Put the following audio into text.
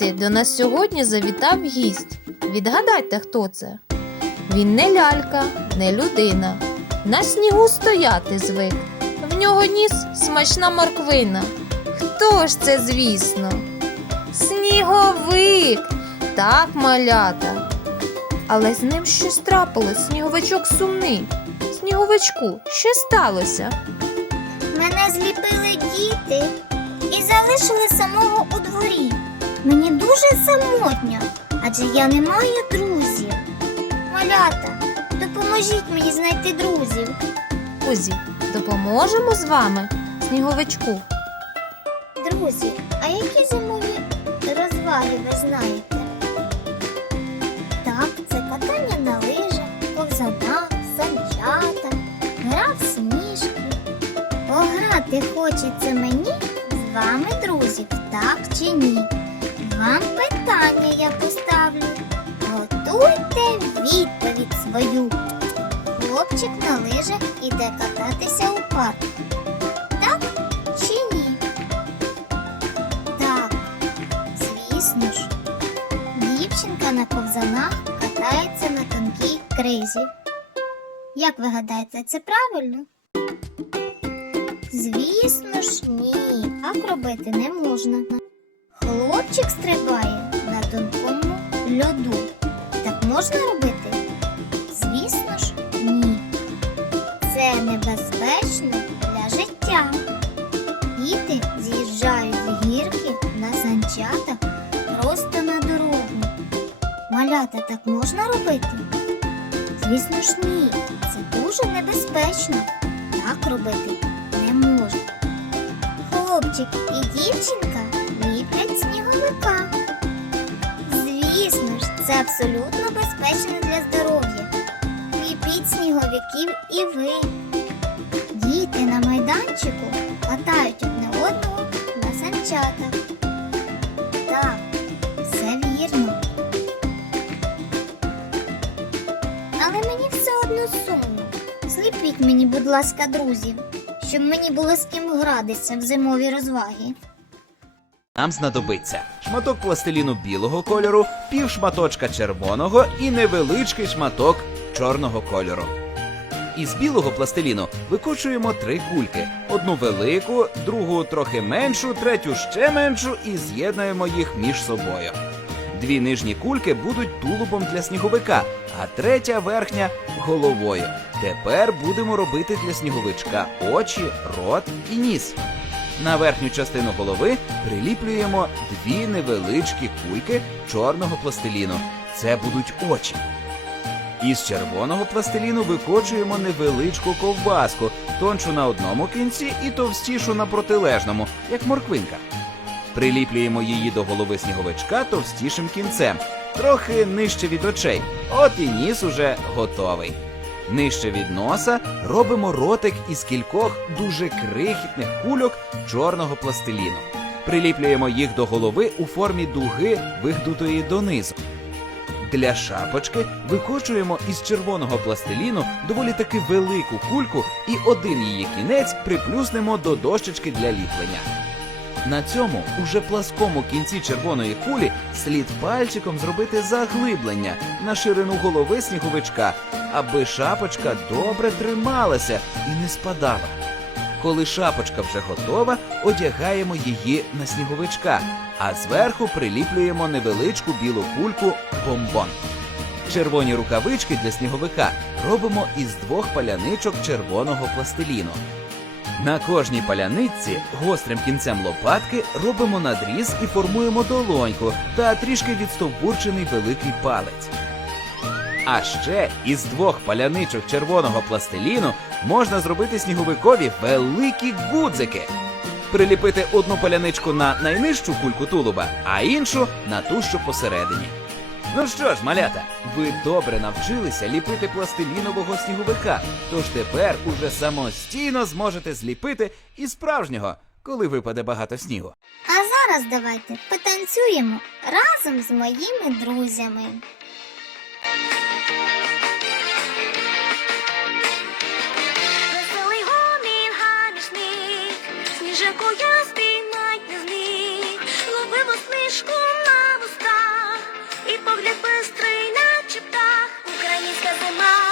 Діти, до нас сьогодні завітав гість. Відгадайте, хто це? Він не лялька, не людина. На снігу стояти звик. В нього ніс смачна морквина. Хто ж це, звісно? Сніговик! Так, малята. Але з ним щось трапилось, сніговичок сумний. Сніговичку, що сталося? Мене зліпили діти і залишили самого у дворі. Мені дуже самотньо, адже я не маю друзів. Малята, допоможіть мені знайти друзів. Друзі, допоможемо з вами сніговичку. Друзі, а які зимові розваги ви знаєте? Так, це катання на лижах, ковзанах, санчатах, гра в сніжки. Пограти хочеться мені з вами, друзі, так чи ні? Вам питання я поставлю. Готуйте відповідь свою. Хлопчик на лижах іде кататися у парк. Так чи ні? Так, звісно ж. Дівчинка на ковзанах катається на тонкій кризі. Як ви гадаєте, це правильно? Звісно ж, ні. Так робити не можна. Хлопчик стрибає на тонкому льоду. Так можна робити? Звісно ж, ні. Це небезпечно для життя. Діти з'їжджають з гірки на санчатах просто на дорогу. Малята так можна робити? Звісно ж ні. Це дуже небезпечно. Так робити не можна. Хлопчик і дівчинка абсолютно безпечно для здоров'я. Ліпіть сніговиків і ви. Діти на майданчику катають одне одного на санчатах. Так, все вірно. Але мені все одно сумно. Зліпіть мені, будь ласка, друзів, щоб мені було з ким гратися в зимові розваги. Нам знадобиться шматок пластиліну білого кольору, пів шматочка червоного і невеличкий шматок чорного кольору. Із білого пластиліну викочуємо три кульки: одну велику, другу трохи меншу, третю ще меншу і з'єднуємо їх між собою. Дві нижні кульки будуть тулубом для сніговика, а третя верхня головою. Тепер будемо робити для сніговичка очі, рот і ніс. На верхню частину голови приліплюємо дві невеличкі кульки чорного пластиліну. Це будуть очі. Із червоного пластиліну викочуємо невеличку ковбаску, тоншу на одному кінці і товстішу на протилежному, як морквинка. Приліплюємо її до голови сніговичка товстішим кінцем, трохи нижче від очей. От і ніс уже готовий. Нижче від носа робимо ротик із кількох дуже крихітних кульок чорного пластиліну. Приліплюємо їх до голови у формі дуги, вигнутої донизу. Для шапочки викочуємо із червоного пластиліну доволі таки велику кульку і один її кінець приплюснемо до дощечки для ліплення. На цьому уже пласкому кінці червоної кулі слід пальчиком зробити заглиблення на ширину голови сніговичка, аби шапочка добре трималася і не спадала. Коли шапочка вже готова, одягаємо її на сніговичка, а зверху приліплюємо невеличку білу кульку бомбон. Червоні рукавички для сніговика робимо із двох паляничок червоного пластиліну. На кожній паляниці гострим кінцем лопатки робимо надріз і формуємо долоньку та трішки відстовбурчений великий палець. А ще із двох паляничок червоного пластиліну можна зробити сніговикові великі гудзики. Приліпити одну паляничку на найнижчу кульку тулуба, а іншу на ту, що посередині. Ну що ж, малята, ви добре навчилися ліпити пластилінового сніговика, тож тепер уже самостійно зможете зліпити і справжнього, коли випаде багато снігу. А зараз давайте потанцюємо разом з моїми друзями. Ніжеку я спіймать не зміг, ловив усмішку на вустах, і погляд бистрий, наче птах, українська зима.